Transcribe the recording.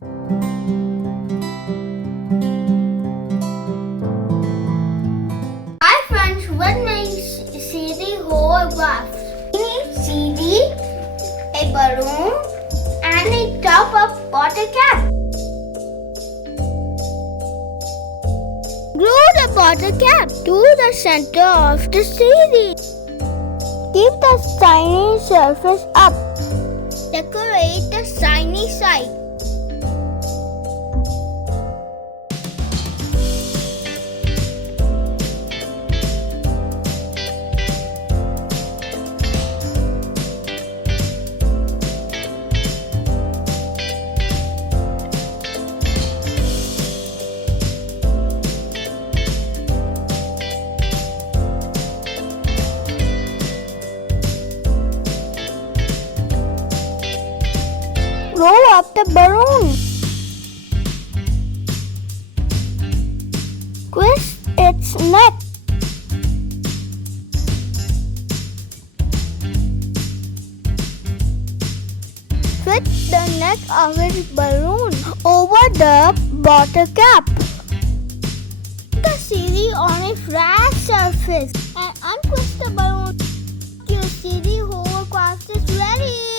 Hi friends, with my CD Hovercrafts. We need CD, a balloon, and a top of water cap. Glue the bottle cap to the center of the CD. Keep the shiny surface up. Decorate the shiny side. Roll up the balloon. Twist its neck. Fit the neck of its balloon over the bottle cap. Put the CD on a flat surface and untwist the balloon. Your CD Hovercraft is ready.